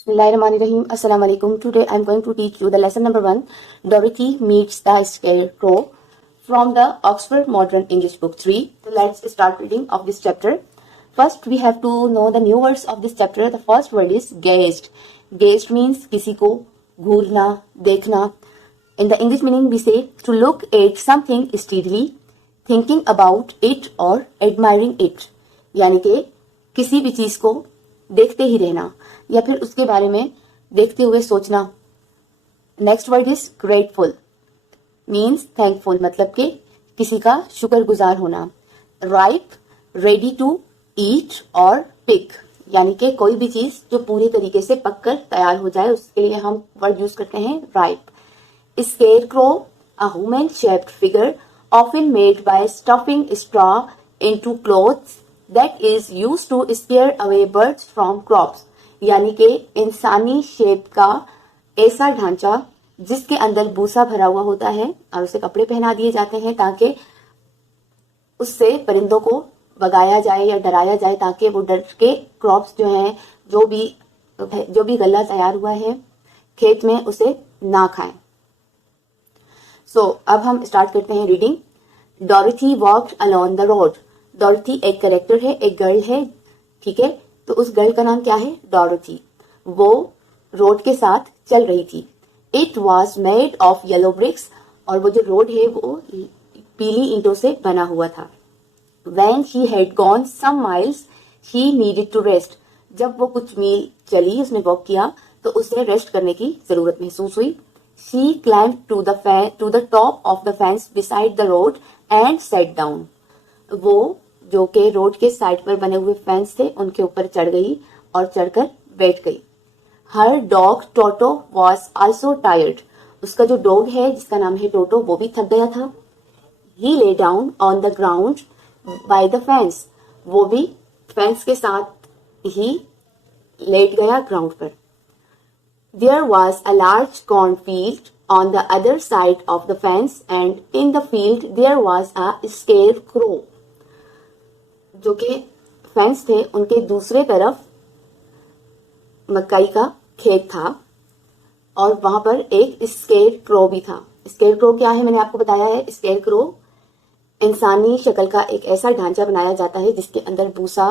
Bismillahirrahmanirrahim. Assalamu alaikum. Today I am going to teach you the lesson number 1, Dorothy Meets the Scarecrow, from the Oxford Modern English Book 3. So let's start reading of this chapter. First we have to know the new words of this chapter. The first word is gazed. Gazed means किसी को घूरना, देखना. In the English meaning we say to look at something steadily, thinking about it or admiring it. यानी कि किसी भी चीज को देखते ही रहना या फिर उसके बारे में देखते हुए सोचना. Next word is grateful means thankful, मतलब कि किसी का शुक्रगुजार होना. राइप, रेडी टू ईट और पिक, यानी कि कोई भी चीज जो पूरी तरीके से पककर तैयार हो जाए उसके लिए हम वर्ड यूज करते हैं ripe. Scarecrow, a human shaped figure often made by stuffing straw into clothes that is used to scare away birds from crops. यानी कि इंसानी शेप का ऐसा ढांचा जिसके अंदर भूसा भरा हुआ होता है और उसे कपड़े पहना दिए जाते हैं ताकि उससे परिंदों को भगाया जाए या डराया जाए, ताकि वो डर के क्रॉप्स जो हैं, जो भी गल्ला तैयार हुआ है खेत में, उसे ना खाएं. अब हम स्टार्ट करते हैं reading. Dorothy walked along the road. Dorothy एक कैरेक्टर है, एक गर्ल है, ठीक है. तो उस गर्ल का नाम क्या है? डॉरेथी. वो रोड के साथ चल रही थी. It was made of yellow bricks, और वो जो रोड है वो पीली ईंटों से बना हुआ था. When she had gone some miles, she needed to rest. जब वो कुछ मील चली, उसने वॉक किया, तो उसे रेस्ट करने की जरूरत महसूस हुई. She climbed to the top of the fence beside the road and sat down. वो जो के रोड के साइड पर बने हुए फेंस थे उनके ऊपर चढ़ गई और चढ़कर बैठ गई. Her dog Toto was also tired. उसका जो डॉग है जिसका नाम है टोटो, वो भी थक गया था. He lay down on the ground by the fence. वो भी फेंस के साथ ही लेट गया ग्राउंड पर. There was a large cornfield on the other side of the fence, and in the field there was a scarecrow. जो कि fence थे उनके दूसरे तरफ मकई का खेत था और वहां पर एक स्केरक्रो भी था. स्केरक्रो क्या है मैंने आपको बताया है. स्केरक्रो इंसानी शक्ल का एक ऐसा ढांचा बनाया जाता है जिसके अंदर भूसा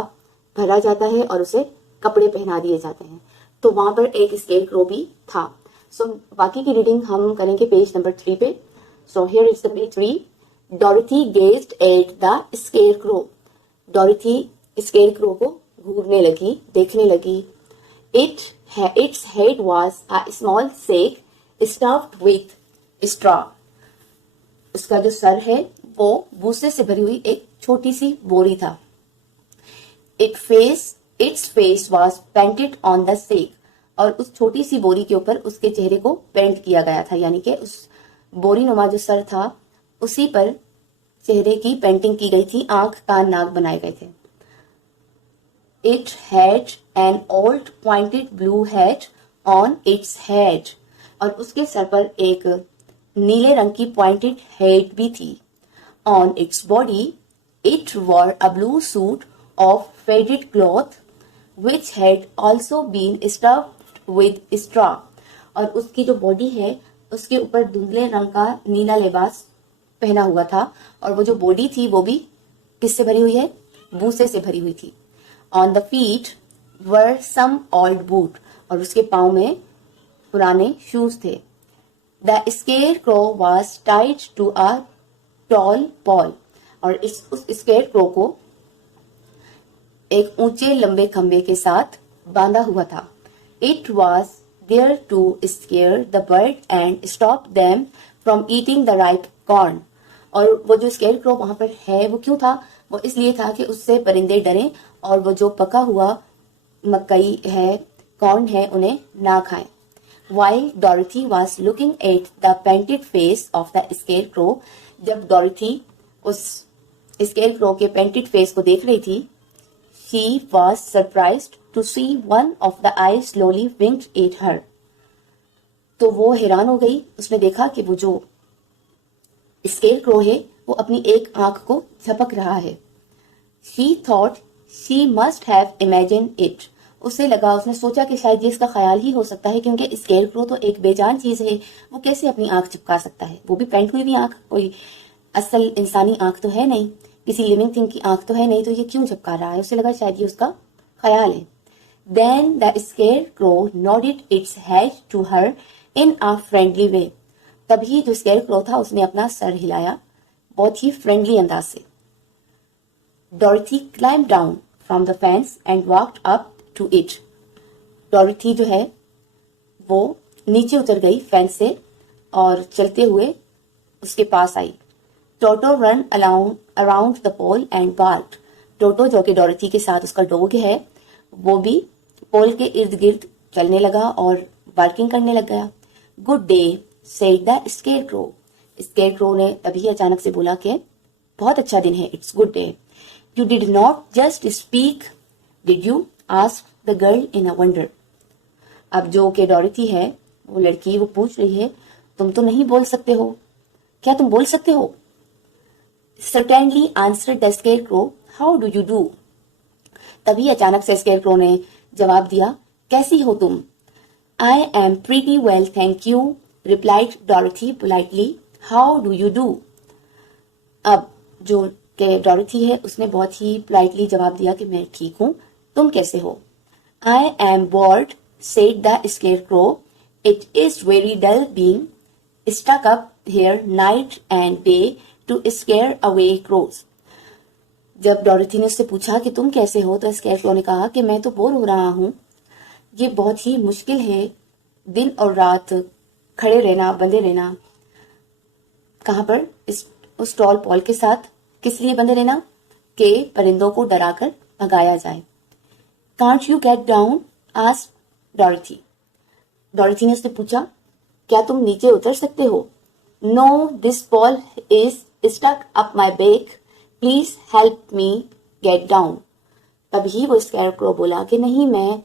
भरा जाता है और उसे कपड़े पहना दिए जाते हैं. तो वहां पर एक स्केरक्रो भी था. बाकी की रीडिंग हम करेंगे पेज नंबर 3 पे. Here is the page 3. Dorothy gazed at the scarecrow. Dorothy scarecrow को घूरने लगी, देखने लगी. Its head was a small sack stuffed with straw. उसका जो सर है वो भूसे से भरी हुई एक छोटी सी बोरी था. Its face was painted on the sake. और उस छोटी सी बोरी के ऊपर उसके चेहरे को पेंट किया गया था, यानी कि उस बोरी नुमा जो सर था उसी पर चेहरे की पेंटिंग की गई थी. आंख, कान, नाक बनाए गए थे. It had an old pointed blue hat on its head. और उसके सर पर एक नीले रंग की पॉइंटेड हेड भी थी. On its body it war a blue suit of faded cloth which had also been stuffed with straw. और उसकी जो बॉडी है उसके ऊपर धुंधले रंग का नीला लिबास पहना हुआ था और वो जो बॉडी थी वो भी किससे भरी हुई है? भूसे से भरी हुई थी. On the feet were some old boot. और उसके पाँव में पुराने शूज थे. The scarecrow was tied to a tall pole. और उस scarecrow को एक ऊंचे लंबे खंबे के साथ बांधा हुआ था. It was there to scare the bird and stop them from eating the ripe corn. और वो जो स्केरक्रो वहां पर है वो क्यों था? वो इसलिए था कि उससे परिंदे डरें और वो जो पका हुआ मकई है, कॉर्न है, उन्हें ना खाएं. While Dorothy was looking at the painted face of the scarecrow, जब डॉरेथी उस स्केरक्रो के पेंटेड फेस को देख रही थी, she was surprised to see one of the eyes slowly winked at her. तो वो हैरान हो गई. उसने देखा कि वो जो स्केरक्रो है वो अपनी एक आंख को झपक रहा है. She thought she must have imagined it. उसे लगा, उसने सोचा कि शायद ये इसका ख्याल ही हो सकता है, क्योंकि स्केयरक्रो तो एक बेजान चीज है, वो कैसे अपनी आंख चिपका सकता है, वो भी पेंट हुई आंख, कोई असल इंसानी आंख तो है नहीं, किसी लिविंग थिंग की आंख तो है नहीं, तो ये क्यों चिपका रहा है। उसे लगा शायद ये उसका ख्याल है। Then the scarecrow nodded its head to her in a friendly way. तभी जो स्केयरक्रो था उसने अपना सर हिलाया बहुत ही फ्रेंडली अंदाज से। Dorothy climbed down from the fence and walked up to it. Dorothy जो है वो नीचे उतर गई फेंस से और चलते हुए उसके पास आई। Toto ran around the pole and barked. Toto जो कि डॉरथी के साथ उसका डॉग है, वो भी पोल के इर्द गिर्द चलने लगा और बार्किंग करने लग गया। Good day said the scarecrow. Scarecrow ने तभी अचानक से बोला कि बहुत अच्छा दिन है, it's good day. You did not just speak did you, asked the girl in a wonder. अब जो कि डॉरथी है, वो लड़की, वो पूछ रही है, तुम तो नहीं बोल सकते हो, क्या तुम बोल सकते हो? Certainly answered the scarecrow, how do you do? तभी अचानक से स्केयरक्रो ने जवाब दिया, कैसी हो तुम? I am pretty well, thank you, replied Dorothy politely. How do you do? अब जो के डॉरथी है उसने बहुत ही पोलाइटली जवाब दिया कि मैं ठीक हूँ, तुम कैसे हो? I am bored, said the scarecrow. It is very dull being stuck up here night and day to scare away crows. जब डॉरथी ने उससे पूछा कि तुम कैसे हो, तो स्केयरक्रो ने कहा कि मैं तो बोर हो रहा हूँ, ये बहुत ही मुश्किल है दिन और रात खड़े रहना, बंधे रहना। कहाँ पर? उस टॉल पॉल के साथ। किस लिए बंधे रहना? कि परिंदों को डराकर भगाया जाए। Can't you get down, asked Dorothy. Dorothy ने उससे पूछा, क्या तुम नीचे उतर सकते हो? No, this pole is stuck up my back, please help me get down. तभी वो स्केयरक्रो बोला कि नहीं, मैं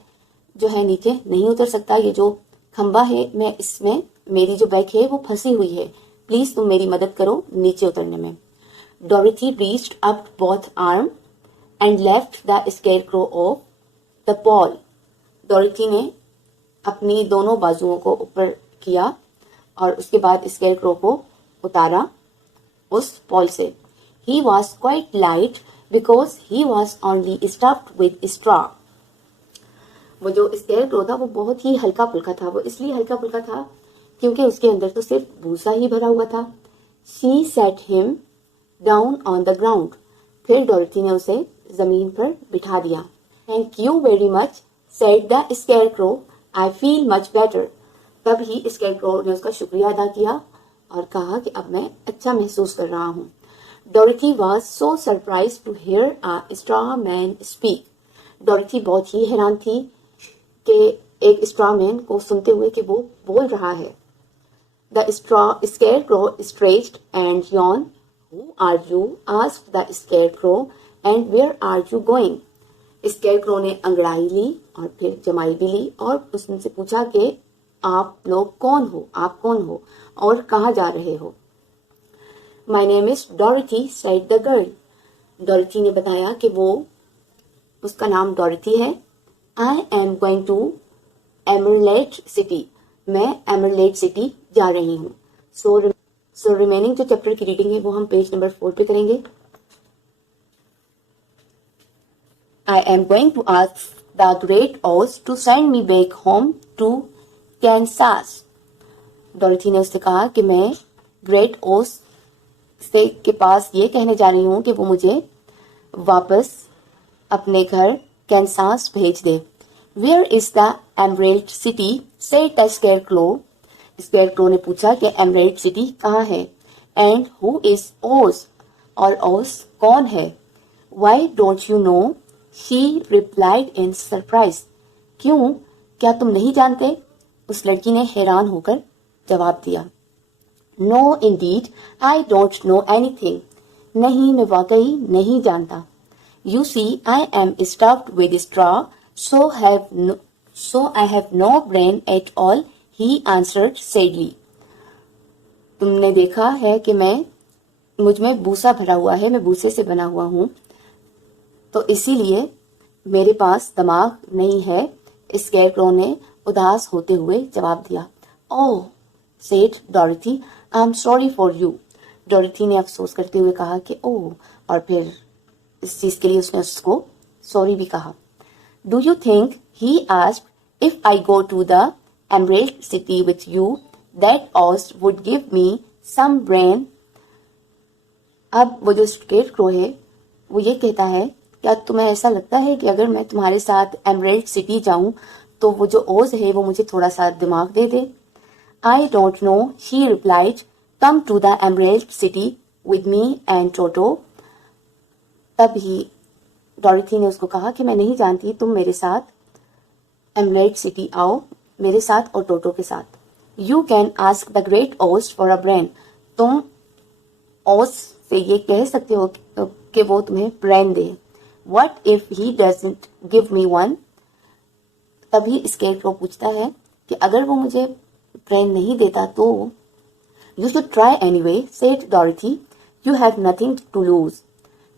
जो है नीचे नहीं उतर सकता, ये जो खंबा है, मैं इसमें, मेरी जो बैक है वो फंसी हुई है, प्लीज तुम मेरी मदद करो नीचे उतरने में। Dorothy reached up both arm and left the scarecrow of the Paul. Dorothy ने अपनी दोनों बाजुओं को ऊपर किया और उसके बाद स्केयरक्रो को उतारा उस पॉल से। He was quite light because he was only stuffed with straw. वो जो स्केयरक्रो था वो बहुत ही हल्का फुल्का था। वो इसलिए हल्का फुल्का था क्योंकि उसके अंदर तो सिर्फ भूसा ही भरा हुआ था। She set him down on the ground. फिर डॉरथी ने उसे जमीन पर बिठा दिया। Thank you very much, said the scarecrow. I feel much better. तब ही स्केयरक्रो ने उसका शुक्रिया अदा किया और कहा कि अब मैं अच्छा महसूस कर रहा हूँ। Dorothy was so surprised to hear a straw man speak. Dorothy बहुत ही हैरान थी कि एक स्ट्रॉ मैन को सुनते हुए कि वो बोल रहा है। The scarecrow stretched and yawned. Who are you? asked the scarecrow. And where are you going? Scarecrow ने अंगड़ाई ली और फिर जमाई भी ली और उसने पूछा कि आप लोग कौन हो, आप कौन हो और कहाँ जा रहे हो? My name is Dorothy, said the girl. Dorothy ने बताया कि वो, उसका नाम डॉरथी है। I am going to Emerald City. मैं एमरलेड सिटी जा रही हूँ। सो रिमेनिंग जो चैप्टर की रीडिंग है वो हम पेज नंबर 4 पे करेंगे। I am going to ask the great oz to send me back home to Kansas. Dorothy ने उससे कहा कि मैं ग्रेट ओस से के पास ये कहने जा रही हूँ कि वो मुझे वापस अपने घर कैंसास भेज दे। Where is the Emerald City, said the scarecrow. Scarecrow ने पूछा कि एमरेल्ड सिटी कहाँ है। एंड हु इज ओस, और ओस कौन है? Why don't you know, she replied in surprise. क्यों, क्या तुम नहीं जानते? उस लड़की ने हैरान होकर जवाब दिया। No indeed, I don't know anything. नहीं, मैं वाकई नहीं जानता। You see, I am stuffed with straw, so I have no brain at all, he answered sadly. तुमने देखा है कि मुझ में भूसा भरा हुआ है, मैं भूसे से बना हुआ हूँ, तो इसीलिए मेरे पास दिमाग नहीं है, स्केरक्रो ने उदास होते हुए जवाब दिया। Oh, said Dorothy, I am sorry for you. Dorothy ने अफसोस करते हुए कहा कि ओह, और फिर इस चीज के लिए उसने उसको सॉरी भी कहा। Do you think, he asked, if I go to the Emerald City with you, that Oz would give me some brain. अब वो जो स्केरक्रो है वो ये कहता है, क्या तुम्हें ऐसा लगता है कि अगर मैं तुम्हारे साथ एमरेल्ड सिटी जाऊं तो वो जो ओज है वो मुझे थोड़ा सा दिमाग दे दे? I don't know, she replied, come to the Emerald City with me and Toto. तभी डॉरिथी ने उसको कहा कि मैं नहीं जानती, तुम मेरे साथ एमरेल्ड सिटी आओ, मेरे साथ और टोटो के साथ। You can ask the great Oz for a brain. तुम ओस से ये कह सकते हो कि वो तुम्हें brain they. What if he doesn't give me one. तभी स्केरक्रो पूछता है कि अगर वो मुझे ब्रेन नहीं देता तो? You should try anyway, said Dorothy, you have nothing to lose.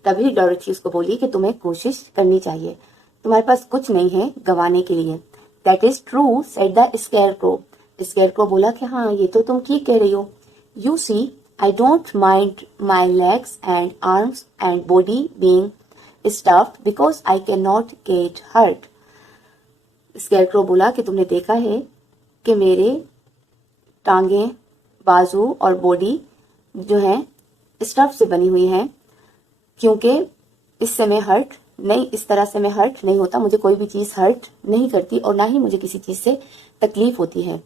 तभी डॉरिथी उसको बोली कि तुम्हें कोशिश करनी चाहिए, तुम्हारे पास कुछ नहीं है गंवाने के लिए। That is true, said the scarecrow. Scarecrow बोला कि हाँ, ये तो तुम ठीक कह रही हो। You see, I don't mind my legs and arms and body being stuffed because I cannot get hurt. Scarecrow बोला कि तुमने देखा है कि मेरे टांगे, बाजू और बॉडी जो है स्टफ से बनी हुई हैं, क्योंकि इससे मैं हर्ट नहीं, इस तरह से मैं हर्ट नहीं होता, मुझे कोई भी चीज हर्ट नहीं करती और ना ही मुझे किसी चीज से तकलीफ होती है।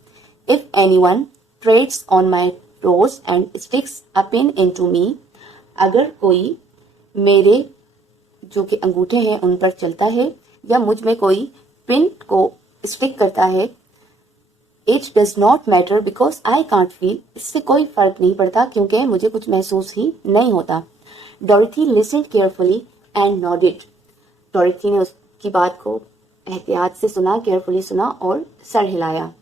If anyone treads on my toes and sticks a pin into me, अगर कोई मेरे जो कि अंगूठे हैं उन पर चलता है या मुझ में कोई पिन को स्टिक करता है, it does not matter because I can't feel, इससे कोई फर्क नहीं पड़ता क्योंकि मुझे कुछ महसूस ही नहीं होता। डॉरिथी लिसन्ड केयरफुली एंड नॉडेड। डॉरिथी ने उसकी बात को एहतियात से सुना, केयरफुली सुना और सर हिलाया।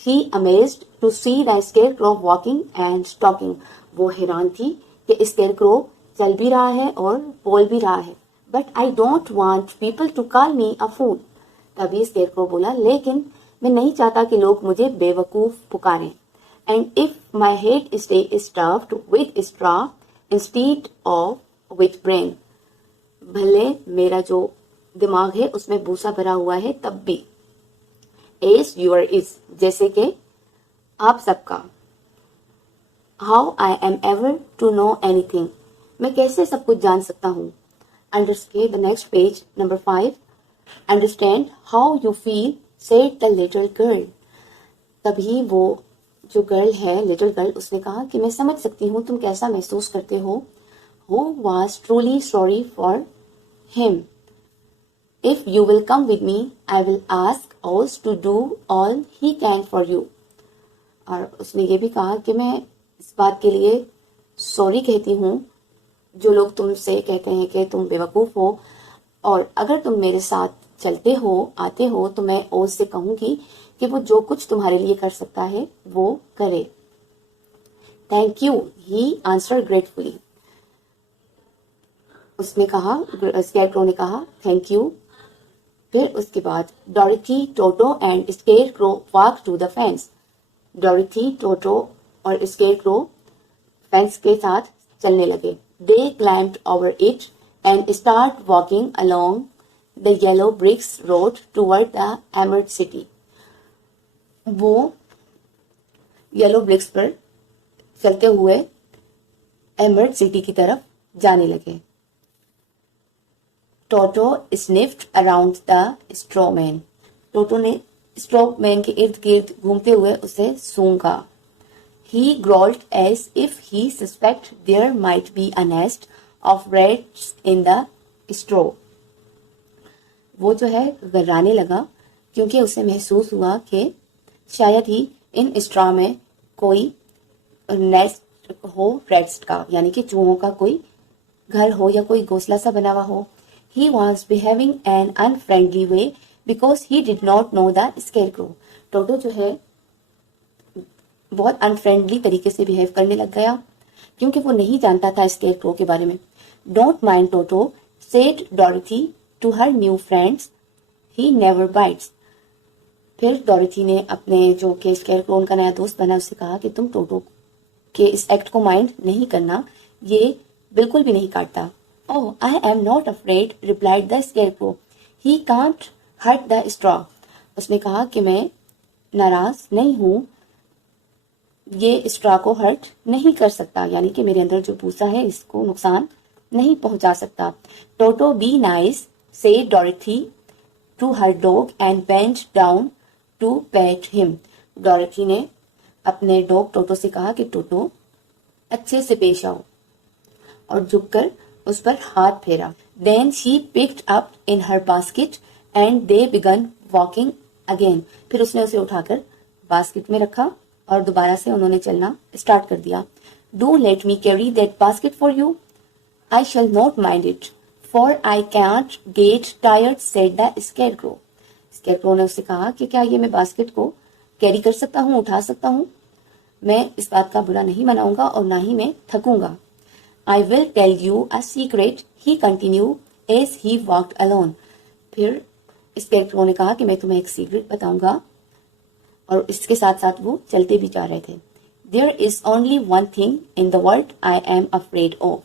She amazed to see the scarecrow walking and talking. वो हैरान थी कि स्केरक्रो चल भी रहा है और बोल भी रहा है। But I don't want people to call me a fool. तभी स्केरक्रो बोला, लेकिन मैं नहीं चाहता कि लोग मुझे बेवकूफ पुकारें। And if my head stay stuffed with straw instead of with brain. भले मेरा जो दिमाग है उसमें भूसा भरा हुआ है तब भी। As your is, जैसे कि आप सबका। How I am ever to know anything, मैं कैसे सब कुछ जान सकता हूँ। Understand the next page, number 5. Understand how you feel, said the little girl. तभी वो जो गर्ल है, लिटिल गर्ल, उसने कहा कि मैं समझ सकती हूँ तुम कैसा महसूस करते हो। Who was truly sorry for him. If you will come with me, I will ask Oz to do all he can for you. और उसने ये भी कहा कि मैं इस बात के लिए सॉरी कहती हूँ जो लोग तुमसे कहते हैं कि तुम बेवकूफ़ हो, और अगर तुम मेरे साथ चलते हो, आते हो, तो मैं ओज से कहूँगी कि वो जो कुछ तुम्हारे लिए कर सकता है वो करे। Thank you, he answer gratefully. उसने कहा, स्केरक्रो ने कहा थैंक यू। फिर उसके बाद Dorothy, Toto and scarecrow walk to the fence. Dorothy, Toto और स्केरक्रो फेंस के साथ चलने लगे। They climbed over it and start walking along the yellow bricks road toward the Emerald City. वो येलो ब्रिक्स पर चलते हुए एमर्ड सिटी की तरफ जाने लगे। Toto sniffed around the strawman. Toto ने स्ट्रॉमैन के इर्द गिर्द घूमते हुए उसे सूंघा। He growled as if he suspect there might be a nest of rats in the straw. वो जो है गर्राने लगा क्योंकि उसे महसूस हुआ कि शायद ही इन स्ट्रॉ में कोई नेस्ट हो रैट्स का, यानी कि चूहों का कोई घर हो या कोई घोंसला सा बना हुआ हो। He was behaving an unfriendly way because he did not know the scarecrow. टोटो जो है बहुत अनफ्रेंडली तरीके से बिहेव करने लग गया क्योंकि वो नहीं जानता था स्केरक्रो के बारे में। Don't mind Toto, said Dorothy. to her new friends, he never bites. फिर डॉरेथी ने अपने जो कि स्केयरक्रो उनका नया दोस्त बना उससे कहा कि तुम टोटो के इस एक्ट को माइंड नहीं करना, ये बिल्कुल भी नहीं काटता. Oh, I am not afraid, replied the scarecrow. He can't hurt the straw. उसने कहा कि मैं नाराज नहीं हूं, ये स्ट्रॉ को हर्ट नहीं कर सकता, यानी कि मेरे अंदर जो भूसा है इसको नुकसान नहीं पहुंचा सकता. Toto be nice, said Dorothy to her dog and bent down to pet him. Dorothy ने अपने डॉग टोटो से कहा कि टोटो अच्छे से पेश आओ, और झुककर उस पर हाथ फेरा. Then she picked up in her basket and they began walking again. फिर उसने उसे उठाकर बास्केट में रखा और दोबारा से उन्होंने चलना स्टार्ट कर दिया. Do let me carry that basket for you, I shall not mind it, for I can't get tired, said the scarecrow. Scarecrow ने उससे कहा कि क्या ये मैं बास्केट को कैरी कर सकता हूँ, उठा सकता हूँ, मैं इस बात का बुरा नहीं मनाऊंगा और ना ही मैं थकूंगा. I will tell you a secret, he continue as he walked alone. फिर स्केयरक्रो ने कहा कि मैं तुम्हें एक सीक्रेट बताऊंगा, और इसके साथ साथ वो चलते भी जा रहे थे. There is only one thing in the world I am afraid of.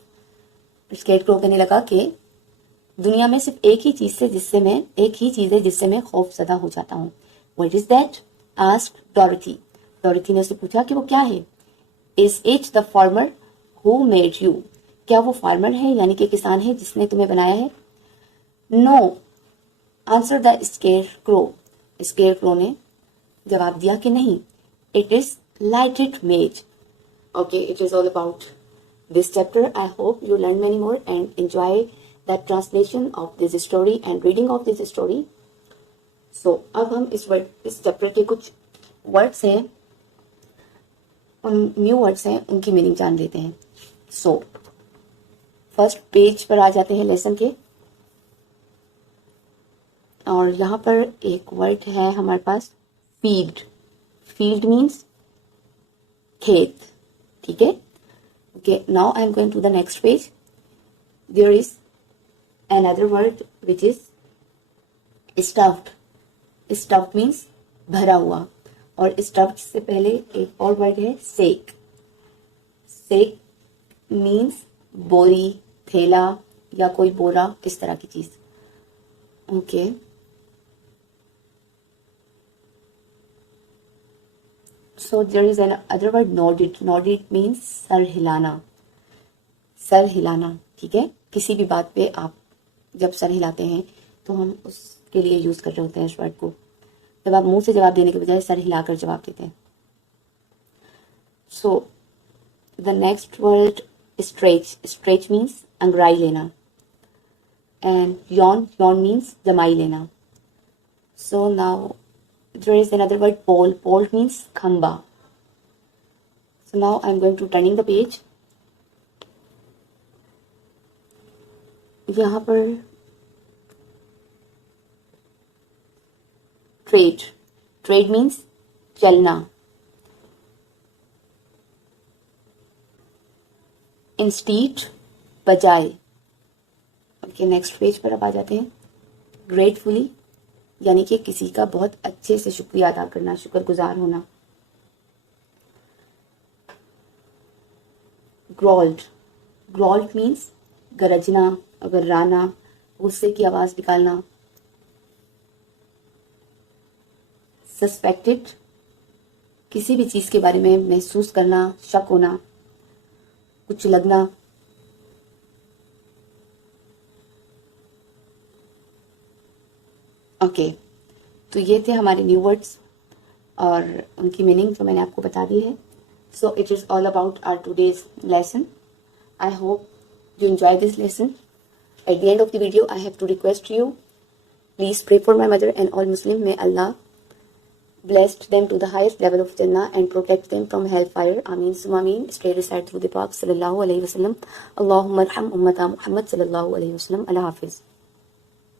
Scarecrow कहने लगा कि दुनिया में सिर्फ एक ही चीज है जिससे मैं खौफजदा हो जाता हूँ. What is that, asked Dorothy. Dorothy ने उससे पूछा कि वो क्या है. Is it the farmer who made you, क्या वो फार्मर है यानी कि किसान है जिसने तुम्हें बनाया है. No, answered the scarecrow. Scarecrow ने जवाब दिया कि नहीं. It is lighted match. Okay, it is all about this chapter. I hope you learn many more and enjoy the translation of this story and reading of this story. So अब हम इस chapter के कुछ words हैं, उन new words हैं, उनकी meaning जान लेते हैं. सो फर्स्ट पेज पर आ जाते हैं लेसन के, और यहाँ पर एक वर्ड है हमारे पास फील्ड. फील्ड मीन्स खेत. ठीक है. Okay, now I am going to the next page. There is another word which is stuffed. Stuffed means भरा हुआ, और stuffed से पहले एक और वर्ड है sack. Sack means बोरी, थैला या कोई बोरा, इस तरह की चीज. Okay. So there is another word nodded. Nodded means sir हिलाना. सर हिलाना, ठीक है. किसी भी बात पे आप जब सर हिलाते हैं तो हम उसके लिए यूज कर रहे होते हैं इस वर्ड को, जब आप मुंह से जवाब देने के बजाय सर हिलाकर जवाब देते हैं. So the next word stretch. Stretch means अंगड़ाई लेना, एंड यॉन. यॉन मीन्स जमाई लेना. So now there is another word pole. Pole means khamba. So now I am going to turning the page. यहाँ पर trade. Trade means चलना. Instead, बजाय. Okay, next page पर अब आ जाते हैं. Gratefully यानी कि किसी का बहुत अच्छे से शुक्रिया अदा करना, शुक्रगुजार होना. ग्रॉल्ड. ग्रॉल्ड मीन्स गरजना, गर्राना, गुस्से की आवाज निकालना. सस्पेक्टेड, किसी भी चीज के बारे में महसूस करना, शक होना, कुछ लगना. ओके, तो ये थे हमारे न्यू वर्ड्स और उनकी मीनिंग जो मैंने आपको बता दी है. So it is all about our today's lesson. I hope you enjoy this lesson. At the end of the video, I have to request you, please pray for my mother and all Muslims. May Allah bless them to the highest level of Jannah and protect them from hellfire. Ameen summa ameen. Stay recite through the Prophet sallallahu alaihi wasallam. Allahumma arham ummata Muhammad sallallahu alaihi wasallam. Allah Hafiz.